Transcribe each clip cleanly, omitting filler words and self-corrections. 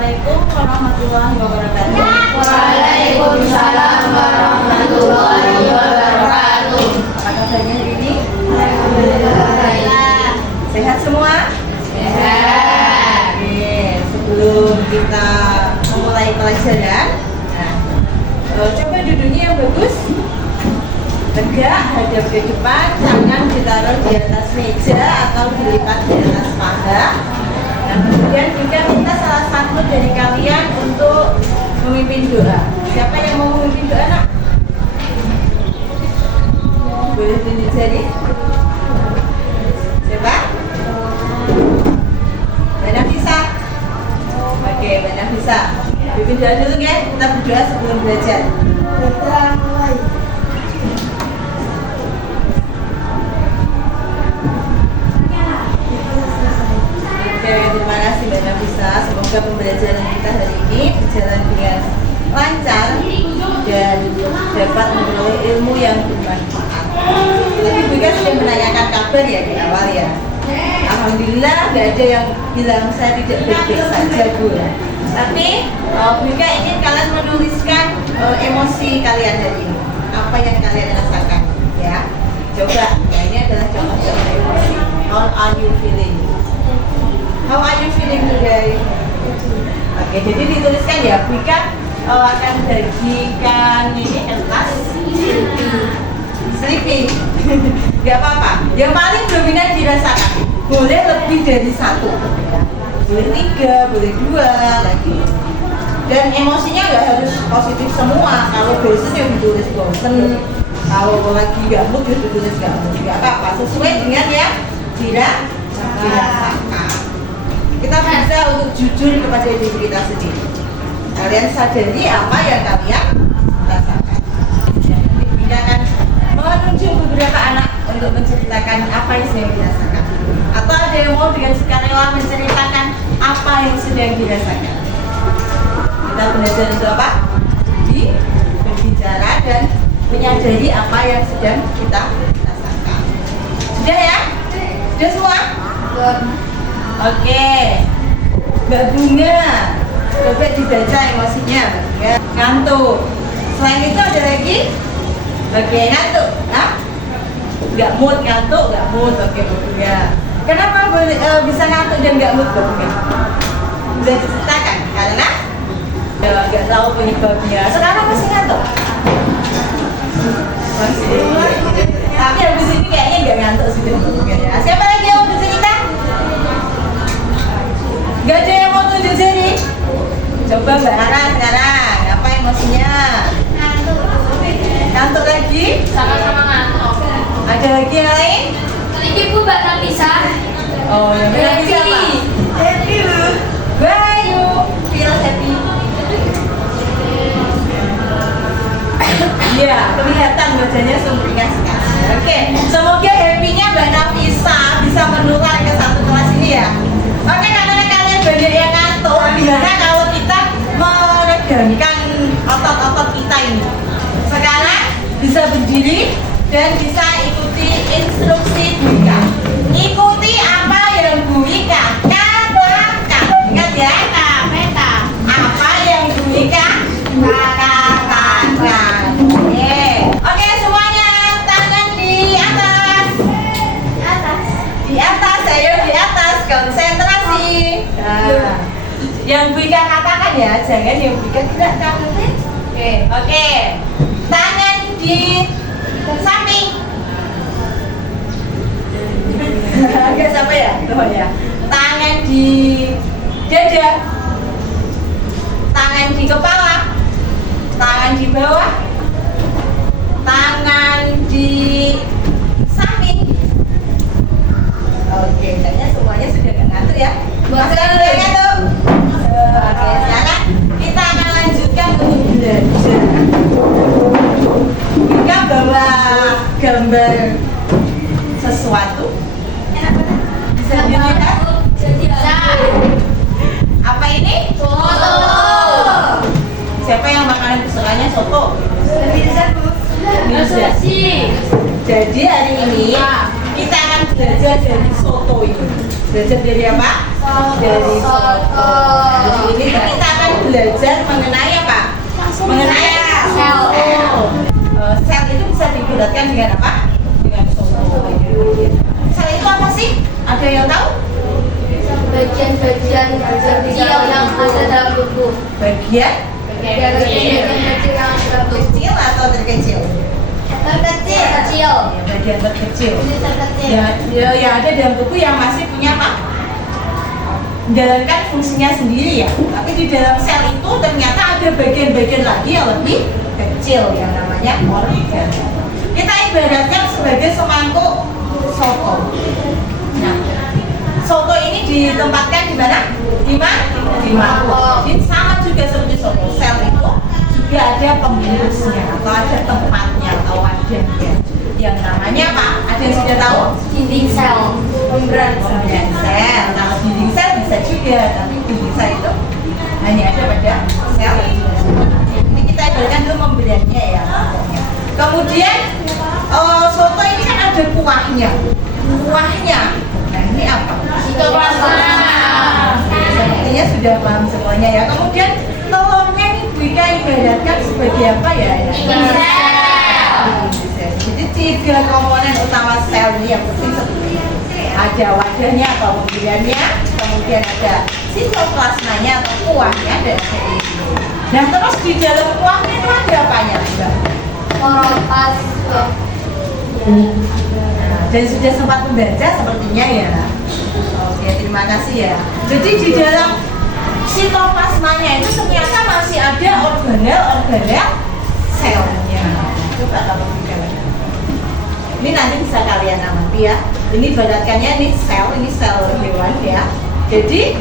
Assalamualaikum warahmatullahi wabarakatuh. Waalaikumsalam warahmatullahi wabarakatuh. Apa kabarnya hari ini? Alhamdulillah. Sehat semua? Sehat. Oke, sebelum kita memulai pelajaran, coba duduknya yang bagus, tegak, hadap ke depan, tangan ditaruh di atas meja atau dilipat di atas paha. Nah, kemudian juga minta salah satu dari kalian untuk memimpin doa. Siapa yang mau memimpin doa, nak? Boleh tunjuk jari. Siapa? Banyak bisa. Oke, banyak bisa. Bikin doa dulu ya, kita berdoa sebelum belajar. Oke, terima kasih banyak bisa. Semoga pembelajaran kita hari ini berjalan dengan lancar dan dapat memperoleh ilmu yang bermanfaat. Tadi Bu Ika sudah menanyakan kabar ya di awal ya. Alhamdulillah nggak ada yang bilang saya tidak baik-baik saja Bu. Tapi Bu Ika ingin kalian menuliskan emosi kalian hari ini. Apa yang kalian rasakan ya. Coba, nah, ini adalah contoh-contoh emosi. How are you feeling? How are you feeling today? Oke, jadi dituliskan ya. Bu Ika akan bagikan ini kertas sleepy. Gak apa-apa. Yang paling dominan dirasakan. Boleh lebih dari satu. Boleh 3, boleh 2 lagi. Dan emosinya nggak harus positif semua. Kalau bosen ya ditulis bosen. Kalau lagi gak mood ya ditulis gak mood. Gak apa-apa. Sesuai dengan yang dirasakan. Kita bisa untuk jujur kepada diri kita sendiri. Kalian sadari apa yang kalian rasakan. Nanti kita akan menunjuk beberapa anak untuk menceritakan apa yang sedang dirasakan. Atau ada yang mau dengan sukarela menceritakan apa yang sedang dirasakan. Kita belajar untuk apa? Berbicara dan menyadari apa yang sedang kita rasakan. Sudah ya? Sudah semua? Oke. Mbak Bunga, coba dibaca emosinya, Mbak Bunga. Ngantuk. Selain itu ada lagi? Oke, ngantuk. Nah, nggak mood, ngantuk, nggak mood. Oke, Mbak Bunga. Kenapa bisa ngantuk dan nggak mood, Mbak Bunga? Bisa diceritakan? Karena nggak tahu penyebabnya. Sekarang masih ngantuk? Masih. Tapi habis ini kayaknya nggak ngantuk sudah, Mbak Bunga ya. Siapa lagi yang mau bercerita? Gak ada yang mau tunjuk jari? Coba Mbak Hara sekarang, apa emosinya? Ngantuk lagi? Sama-sama ngantuk. Ada lagi yang lain? Ini Bu Mbak Nafisa. Oh, yang bilang bisa apa? Happy loh. Bayu, feel happy. Iya, kelihatan wajahnya sumringah sekali. Oke, semoga happy-nya Mbak Nafisa bisa menular ke satu kelas ini ya. Oke, karena kalian banyak yang ngantuk, gimana kalau kita meregangkan otot-otot kita ini? Sekarang bisa berdiri dan bisa ikuti instruksi Bu Ika. Ikuti apa yang Bu Ika katakan. Ingat ya? Meta. Apa yang Bu Ika katakan. Oke, semuanya tangan di atas. Di atas, ayo di atas, konsentrasi. Nah, yang Bu Ika katakan ya, jangan yang Bu Ika tidak takutin. Oke. Tangan di samping. Agak sampai ya? Oh ya. Tangan di dada. Tangan di kepala. Tangan di bawah. Tangan di samping. Oke, kayaknya semuanya sudah gak ngantuk ya. Masih sudah ngantuk? Oke, sekarang kita akan lanjutkan untuk belajar. Kita bawa gambar sesuatu. Bisa dilihat? Bisa. Apa ini? Foto. Siapa yang makanan kesukaannya soto? Bisa. Jadi hari ini kita akan belajar dari soto ini. Belajar dari apa? Dari soto. Jadi ini kecil yang ada dalam tubuh. Bagian Bagian kecil yang ada dalam tubuh. kecil atau terkecil? Kecil. Ya, bagian terkecil. Terkecil. Yang ada dalam tubuh yang masih punya apa? Menjalankan fungsinya sendiri ya. Tapi di dalam sel itu ternyata ada bagian-bagian lagi yang lebih kecil yang namanya organ. Kita ibaratkan sebagai semangkuk soto. Nah, soto ini ditempatkan di mana? Di mangkuk. Jadi sama juga seperti soto. Sel itu juga ada pembungkusnya atau ada tempatnya atau wadahnya. Yang namanya apa? Ada yang sudah tahu? Dinding sel. Membran sel. Nah, dinding sel bisa juga, tapi dinding sel itu hanya ada pada sel. Ini kita ibaratkan dulu membrannya ya. Kemudian soto ini kan ada kuahnya. Kuahnya. Nah, ini apa? Sitoplasma. Sepertinya sudah paham semuanya ya. Kemudian telurnya ini Wika ibaratkan sebagai apa ya? Jadi tiga komponen utama sel ini yang penting seperti ini. Ada wadahnya atau pembrannya, kemudian ada sitoplasmanya atau kuahnya dan ini. Nah terus di dalam kuahnya itu ada apanya? Kloroplas. Dan sudah sempat membaca sepertinya ya. Oke, terima kasih ya. Jadi di dalam sitoplasmanya itu ternyata masih ada organel selnya. Coba kalau kita ini nanti bisa kalian amati ya. Ini ibaratkannya ini sel hewan ya. Jadi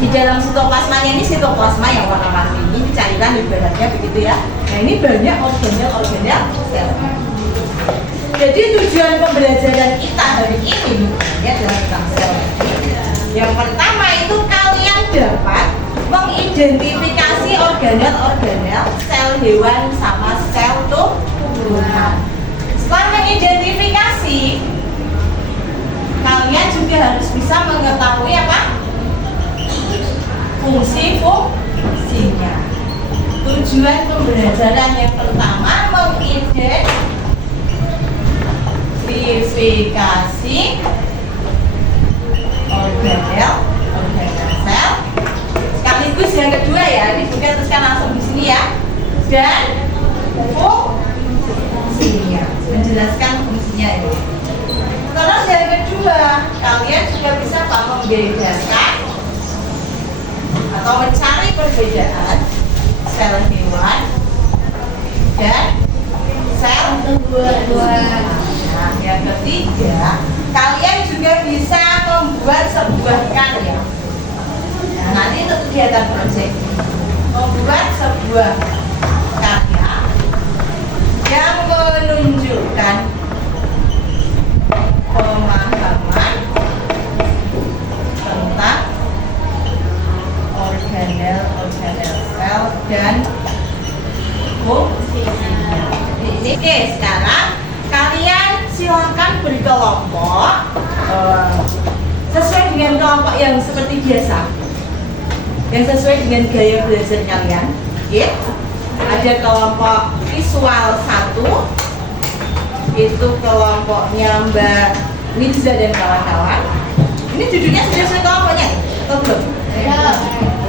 di dalam sitoplasmanya ini sitoplasma yang warna-warni ini cairan ibaratnya begitu ya. Nah ini banyak organel sel. Jadi tujuan pembelajaran kita hari ini ya adalah tentang sel. Yang pertama itu kalian dapat mengidentifikasi organel sel hewan sama sel tumbuhan. Setelah mengidentifikasi, kalian juga harus bisa mengetahui apa? Fungsinya. Tujuan pembelajaran yang pertama mengidentifikasi organel sel. Sekaligus yang kedua ya, ini bukan teruskan langsung di sini ya. Dan fungsinya, menjelaskan fungsinya ini. Terus yang kedua, kalian juga bisa membedakan atau mencari perbedaan sel hewan dan sel tumbuhan. Nah, yang ketiga, kalian juga bisa membuat sebuah karya. Nah, nanti itu kegiatan proyek. Membuat sebuah karya yang menunjukkan pemahaman tentang organel sel dan fungsinya. Oke, sekarang kalian silakan berkelompok sesuai dengan kelompok yang seperti biasa, yang sesuai dengan gaya belajar kalian. Ya, ada kelompok visual 1, itu kelompoknya Mbak Mirza dan kawan-kawan. Ini duduknya sudah sesuai kelompoknya atau belum?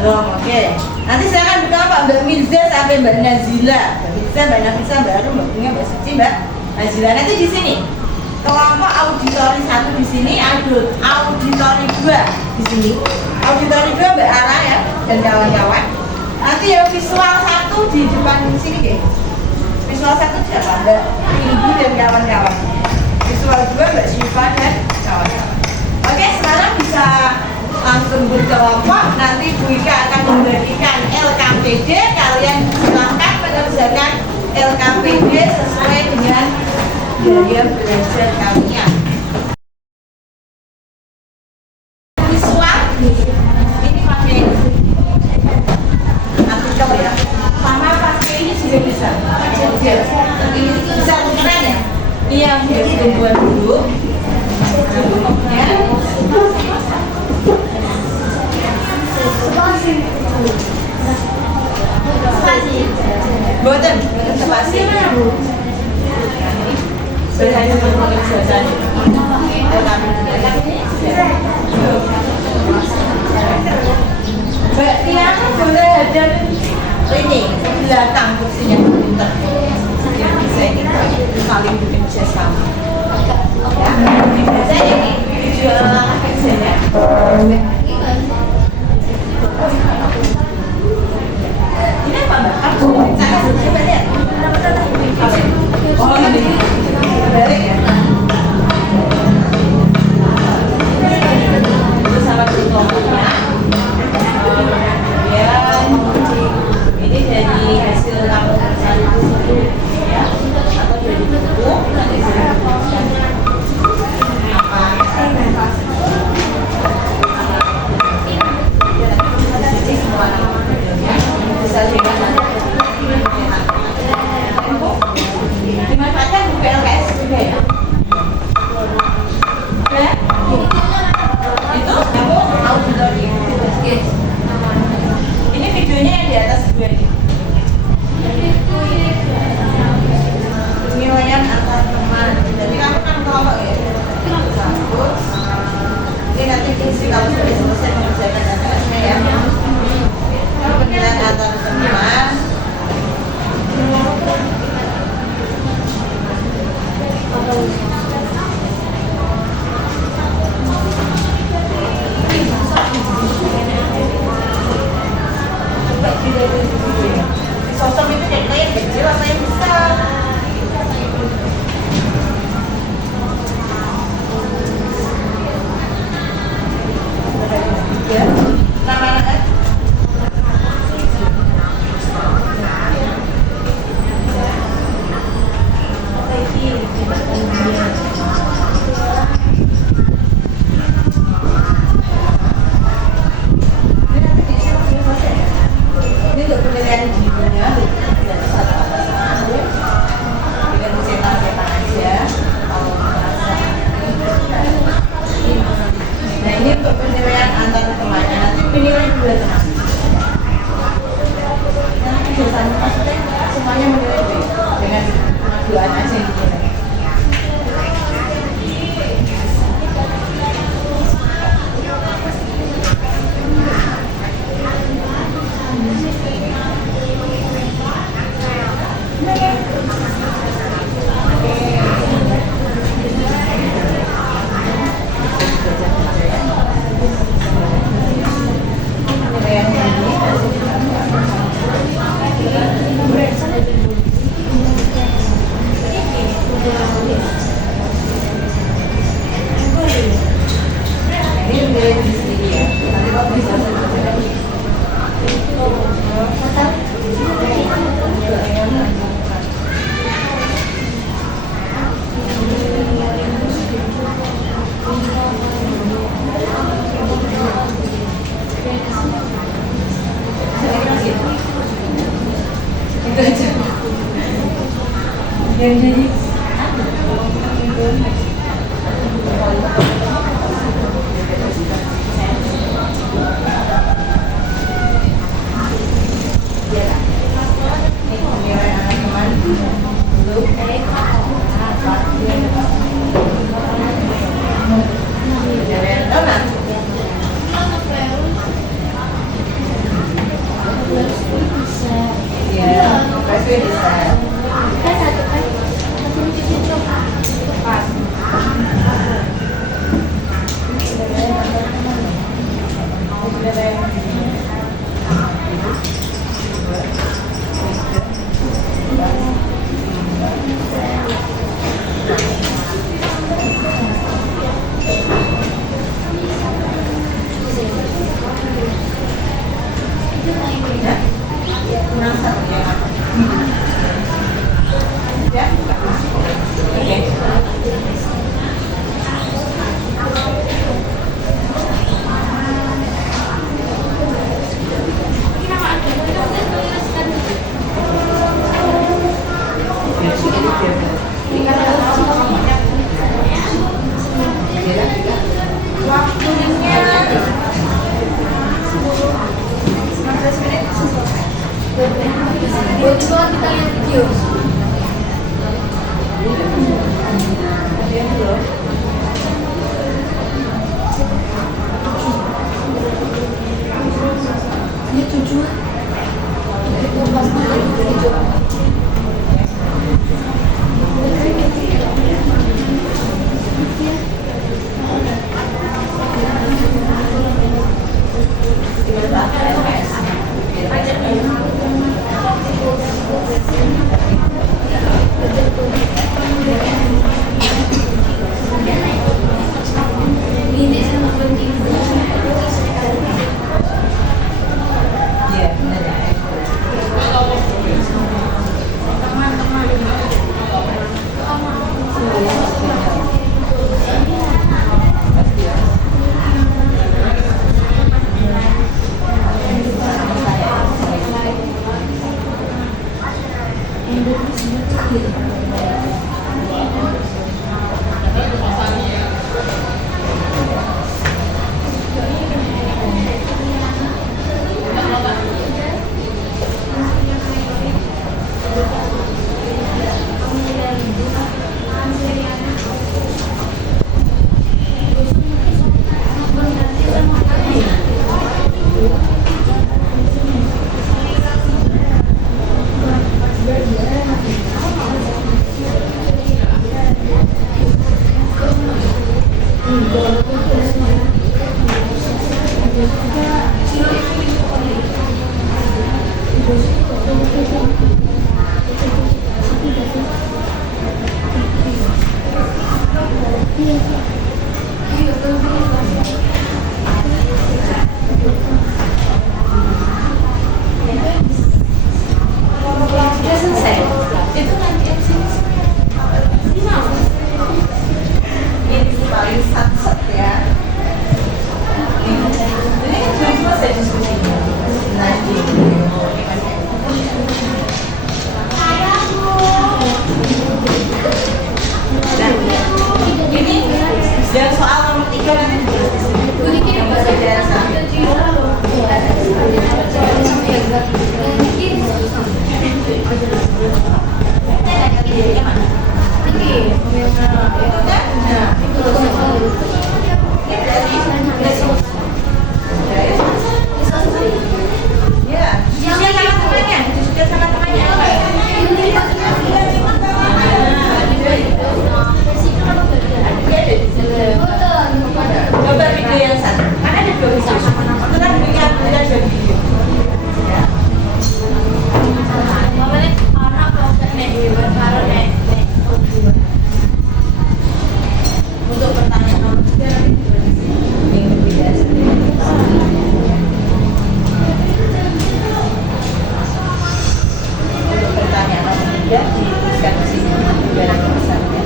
Belum, oke. Nanti saya akan buka Mbak Mirza sampai Mbak Nazila. Mbak Mirza, Mbak Nafisa, Mbak Arum, Mbak Bunga, Mbak Suci, Mbak Nazila. Nanti di sini kelompok auditori 1 di sini, auditori 2 di sini. Auditori 2 Mbak Ara ya dan kawan-kawan. Nanti yang visual 1 di depan sini deh. Visual 1 siapa? Mbak Ibu dan kawan-kawan. Visual 2 Mbak Syifa dan kawan-kawan. Oke, sekarang bisa langsung berkelompok. Nanti Bu Ika akan membagikan LKPD. Kalian silahkan mengerjakan LKPD sesuai dengan gaya belajar kalian. Visual ini pakai artikel ya. Sama pakai ini juga bisa. Ini bisa keren ya. Ini yang buat dulu. Ya. Boten spasi. Berhanya mengerjakan. ada ini belakang kursinya pintar yang bisa ini saling bikin bersama ya biasa ini dijual aja ya. Ini apa mbak? Aku coba lihat. Oh ini balik ya. Sama kelompoknya. Ini dari hasil laporan ya atau dari buku nanti saya tuliskan apa jadi semua ya bisa juga dimanfaatkan buku LKS juga ya itu kamu auditori ini videonya yang di atas dua ini penilaian antar teman jadi kamu kan kelompok ya satu ini nanti fungsi kalau sudah selesai mengerjakan LKS-nya ya penilaian antar teman sosok itu jadinya yang kecil apa yang besar? Ya, nama anak ini untuk penilaian dirinya dari 1 sampai 10 dengan cetak-cetak aja kalau merasa nah ini untuk penilaian antar temannya nanti penilaian dua teman nanti biasanya maksudnya semuanya menilai dengan pengaduan aja yang dinilai itu aja yang jadi kurang satu ya ya oke waktunya 15 menit selesai. Buat kita lihat video. Ada yang belum? Ini tujuan. Iya, benar ya. Sudah selesai. Itu nanti ini paling sat ya. Ini kan belum selesai diskusinya. Nanti. Nah, ini yang soal nomor 3 nanti bisa biasa. Coba video yang satu. Kan ada 2 video. Itu kan ada 2 video. Ya. Untuk pertanyaan nomor 3 nanti yang berbeda untuk pertanyaan nomor 3 dituliskan di sini biar ada pesannya.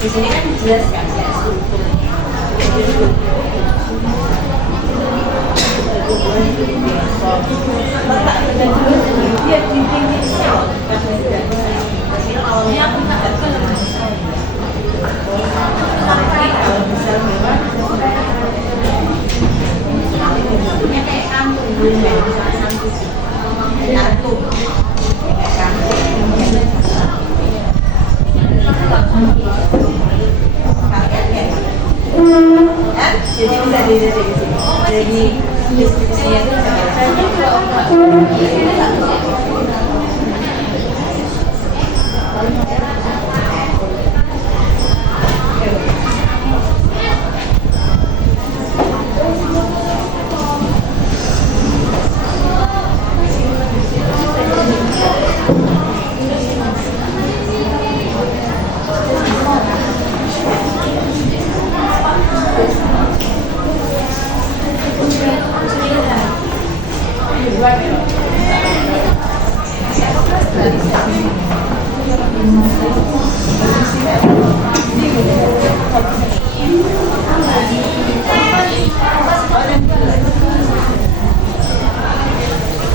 Di sini kan dijelaskan kayak strukturnya. Dia di pinggir sel. Awalnya aku tak kalau misalnya bentuknya kayak kantung blumen, misalnya kantung, kayak kantung. Kan? Jadi bisa dilihat di sini. Jadi deskripsinya itu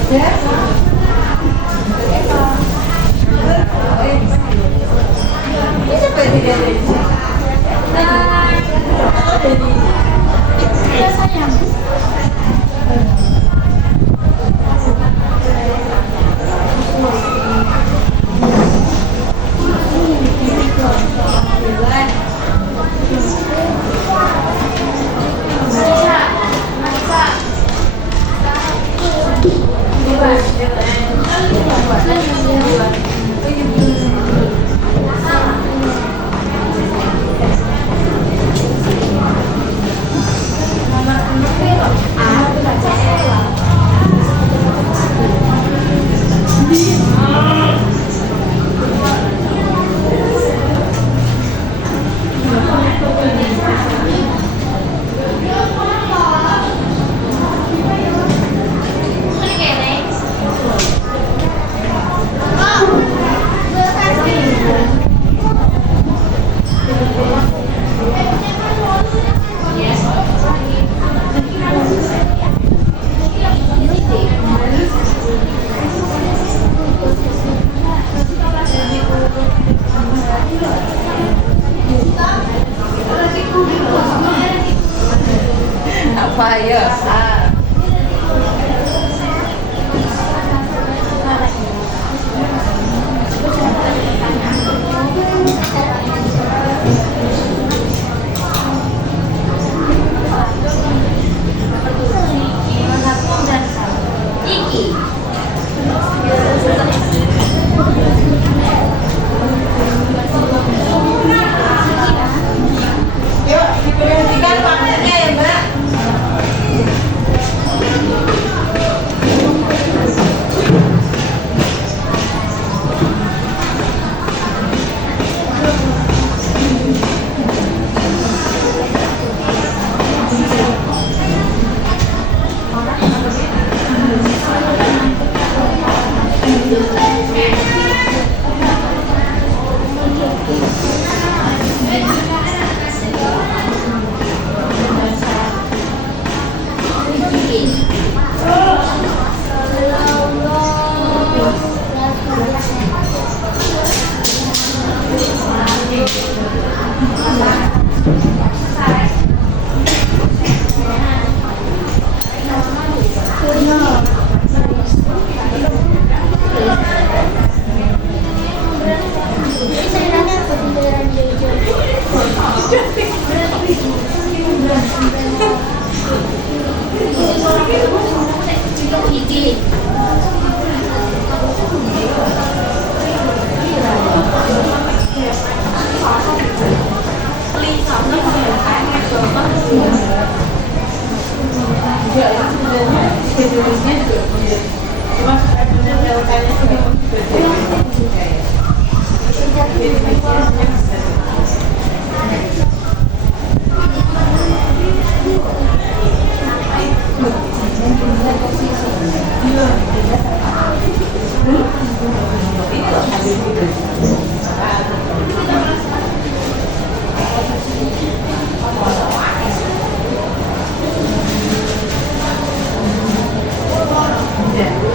Ya. Ini siapa yang tidak ada di sini? Oh, jadi sayang. apa ya? Yuk, diperhatikan waktunya ya, Mbak.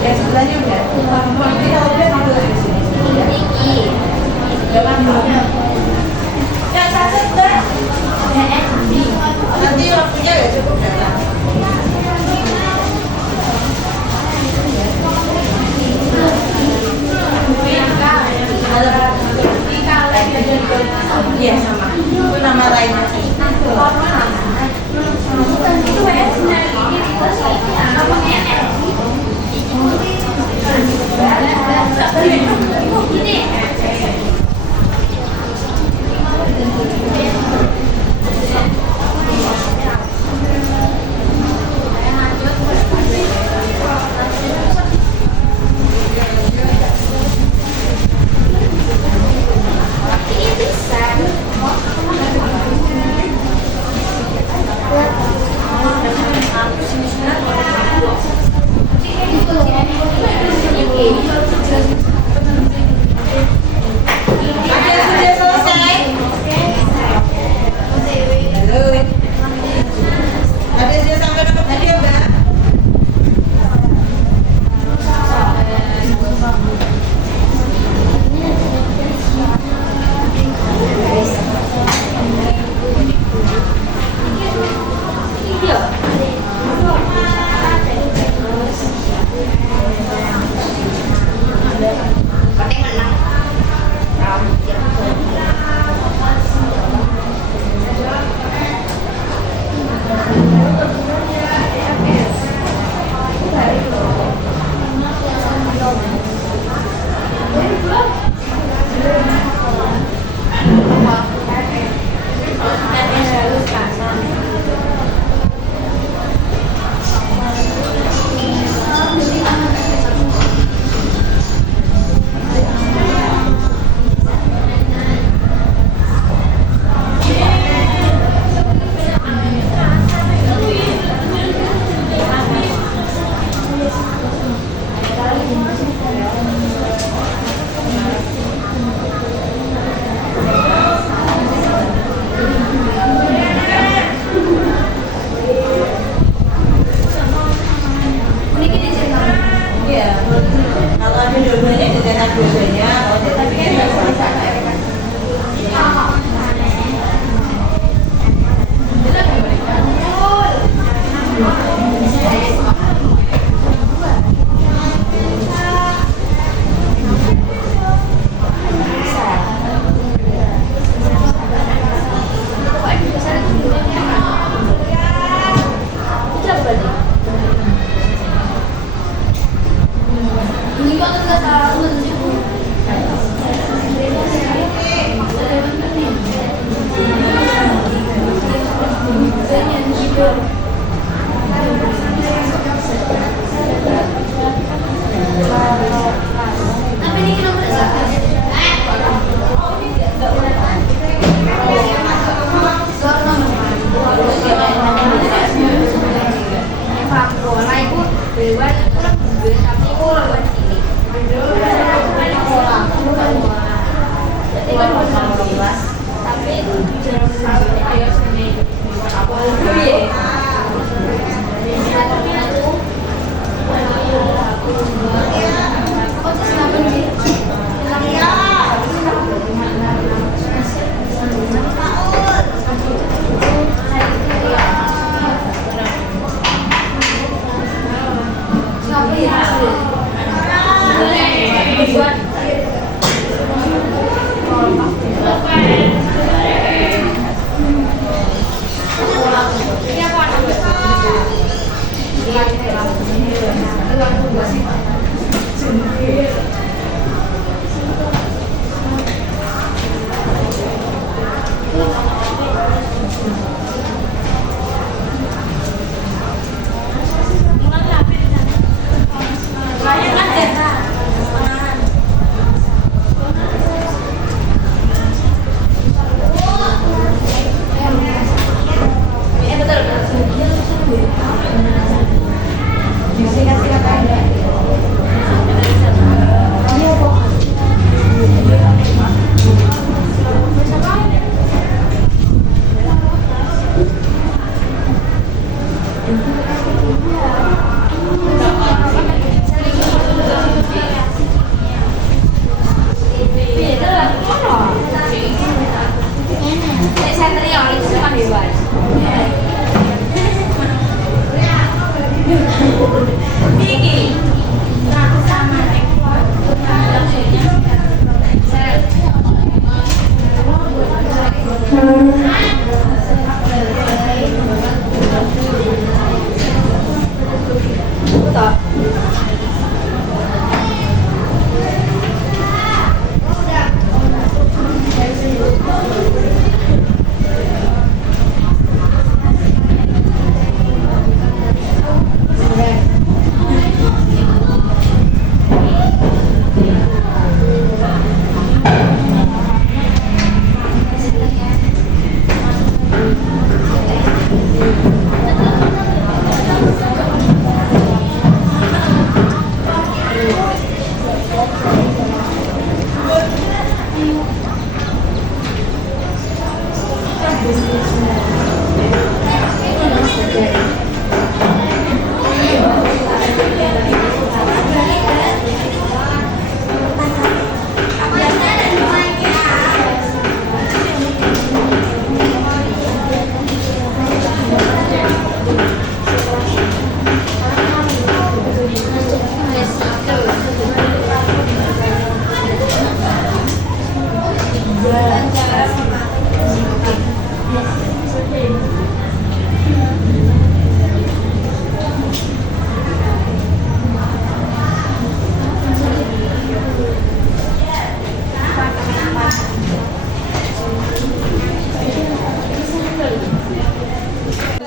Yang sebelahnya udah. Kalau udah di sini. Jangan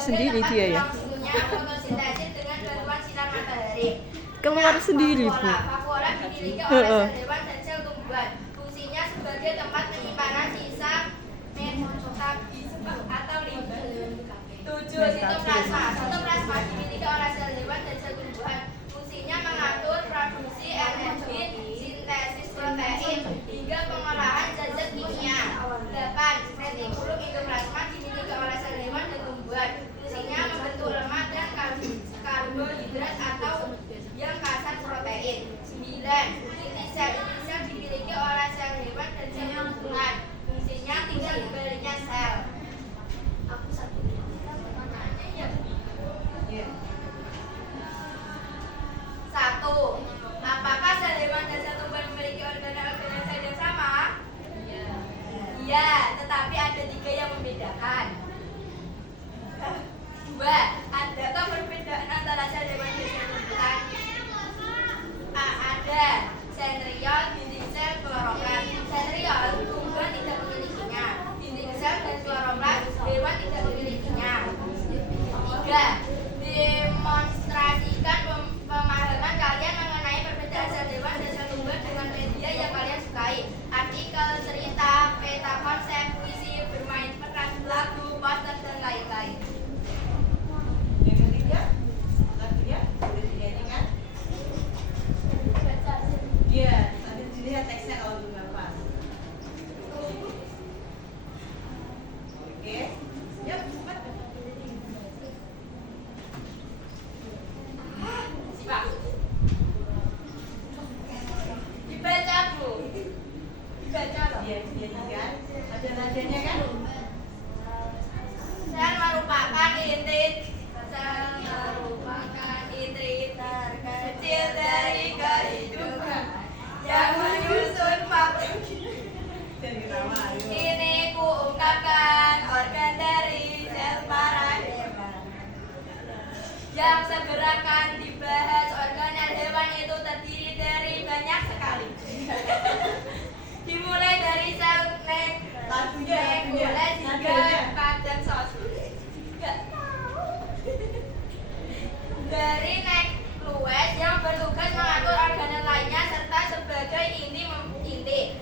Sendiri dia ya. Fotosintesis dengan bantuan sinar matahari. Keluar sendiri, Bu. Vakuola dimiliki oleh sel hewan dan sel tumbuhan. Fungsinya sebagai tempat penyimpanan sisa metabolisme atau limbah. 7. Sitoplasma. Sitoplasma dimiliki oleh sel hewan dan sel tumbuhan. Fungsinya mengatur produksi energi, sintesis protein, hingga pengolahan zat-zat kimia. 8. Retikulum endoplasma dimiliki oleh sel hewan dan tumbuhan. Fungsinya membentuk lemak dan karbohidrat atau yang kasar protein. 9. Inti sel dimiliki oleh sel hewan dan sel tumbuhan. Fungsinya tinggal di baliknya sel. yang segera akan dibahas. Organel hewan itu terdiri dari banyak sekali. Dimulai dari sel nekroles hingga kadang dari nekroles yang bertugas mengatur organel lainnya serta sebagai inti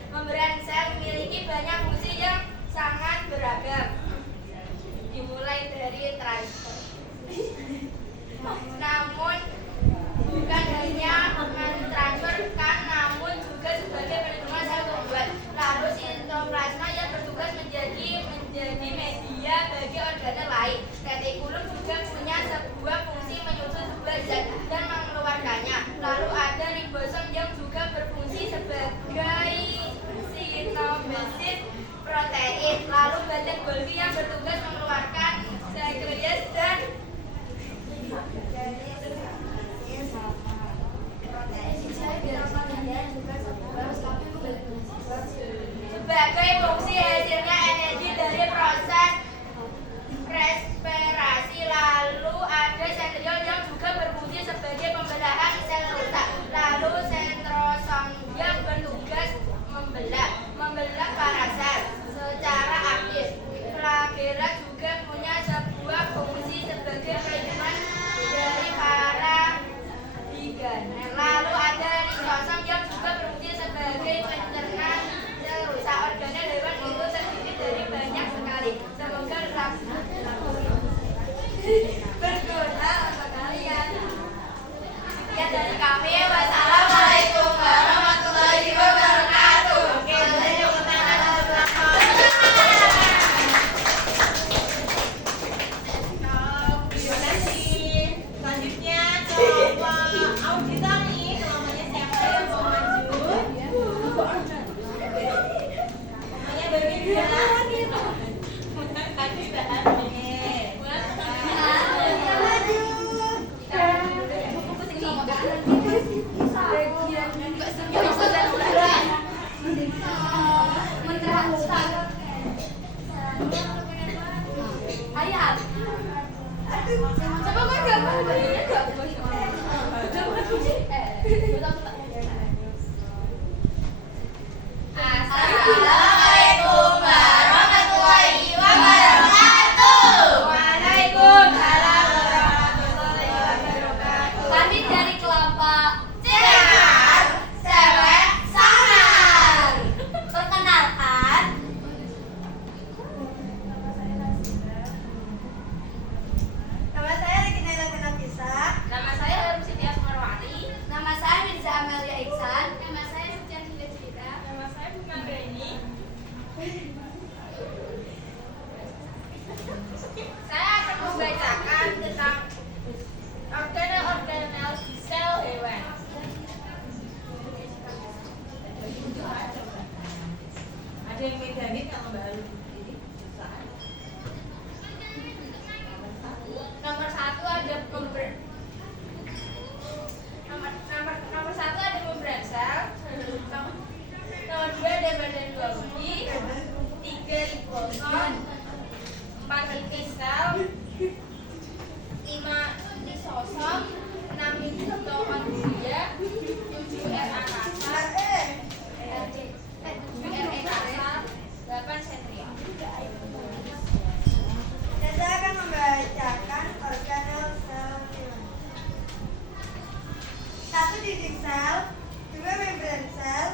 membran sel memiliki banyak fungsi yang sangat beragam. Dimulai dari transfer. Namun bukan hanya mentransferkan, namun juga sebagai pelindungan sel tumbuhan. Lalu sitoplasma yang bertugas menjadi media bagi organel lain. Retikulum juga punya sebuah fungsi menyusun sebuah zat dan mengeluarkannya. Lalu ada ribosom yang juga berfungsi sebagai sinobasis protein. Lalu badan Golgi yang bertugas mengeluarkan sekretas dan sebagai fungsi hasilnya energi dari proses respirasi. Lalu ada sentriol yang juga berfungsi sebagai pembelahan sel rusak. Lalu sentrosom yang bertugas membelah para sel secara aktif. Flagella juga punya sebuah fungsi sebagai pelindungan dari para liganen. Lalu ada lisosom yang juga berfungsi sebagai pencerna sel rusak. Organel hewan itu terdiri dari banyak sekali. Semoga berguna untuk kalian. Ya dari kami, wassalamualaikum warahmatullahi wabarakatuh. Selanjutnya coba Audita nih, namanya siapa yang mau maju? Namanya Baginda. Assalamualaikum warahmatullahi wabarakatuh. Waalaikumsalam warahmatullahi wabarakatuh. Kami dari kelompok Cengar Cewek Sangar. Perkenalkan, Nama saya Regina Nafisa. nama saya Harum Siti Asmarwati. Nama saya Mirza Amelia Iksan. Nama saya Sucian Hingga Cerita. Nama saya Bukan Reni. Saya akan membacakan tentang organel sel hewan. Ada yang medanin kalau Mbak Alu ini susah. Nomor satu ada nomor satu ada membran sel. Nomor dua ada badan Golgi. 3 ribosom. 4 inti sel. 5 lisosom. 6 mitokondria. 7 RNA kasar. 7 RNA kasar. 8 sentriol. Dan saya akan membacakan organel sel hewan. 1 dinding sel, 2 membran sel,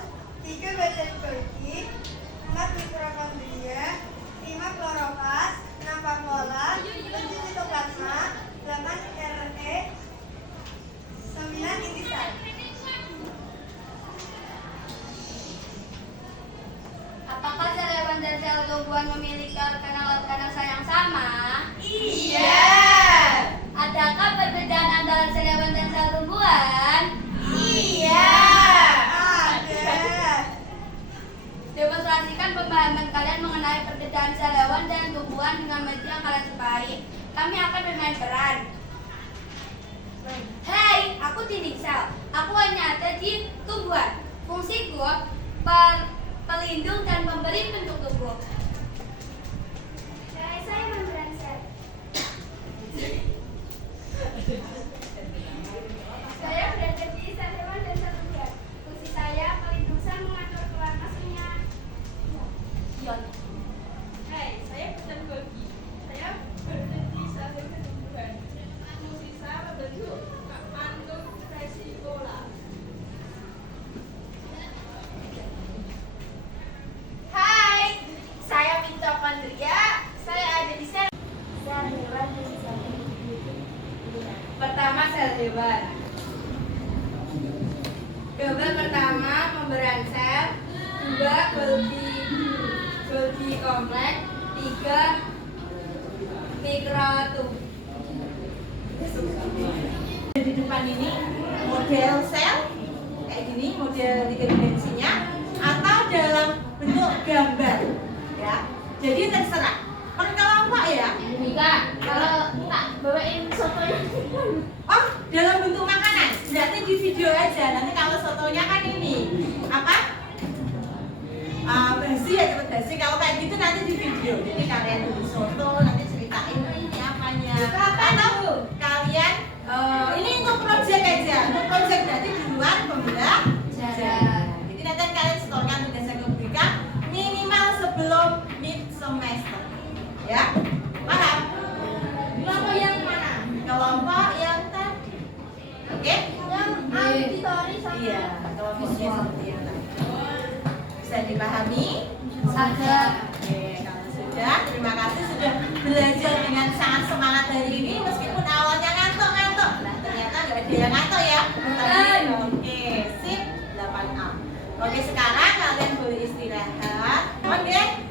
3 badan Golgi, 4 mitokondria, 5 klorofas, 6 vakuola, 7 sitoplasma, 8 RNA, 9 inti sel. Apakah sel hewan dan sel tumbuhan memiliki organel sel yang sama? Iya. Adakah perbedaan antara sel hewan dan sel tumbuhan? Iya. Ada. Demonstrasikan pemahaman kalian mengenai perbedaan sel hewan dan tumbuhan dengan metode yang kalian sukai. Kami akan bermain peran. Hai, aku dinding sel. Aku hanya ada di tumbuhan. Fungsiku pelindung dan memberi bentuk tubuh. Saya membran sel. Marcel hebat. Gambar pertama pemberian sel, 2 Golgi kompleks, 3 mikrotub. Di depan ini model sel kayak gini, model 3 dimensinya atau dalam bentuk gambar ya. Jadi terserah. Perkelompok ya. Kak, kalau tak bawain sotonya. Oh, dalam bentuk makanan. Berarti di video aja. Nanti kalau sotonya kan ini apa? Basi ya, cepet basi. Kalau kayak gitu nanti di video. Jadi kalian beli soto, nanti ceritain ini apanya. Atau kalian ini untuk project aja. Untuk project berarti di luar pembelajaran. Jadi nanti kalian setorkan tugas yang diberikan minimal sebelum mid semester. Ya, paham? Kelompok yang mana? Kelompok yang tadi. Oke? Yang auditori sama Iya, kelompoknya seperti yang tadi. Bisa dipahami? Sadar. Oke, kalau sudah, terima kasih sudah belajar dengan sangat semangat hari ini meskipun awalnya ngantuk-ngantuk. Nah, ternyata nggak ada yang ngantuk ya. Oke, sip 8A. Oke, sekarang kalian boleh istirahat. Oke.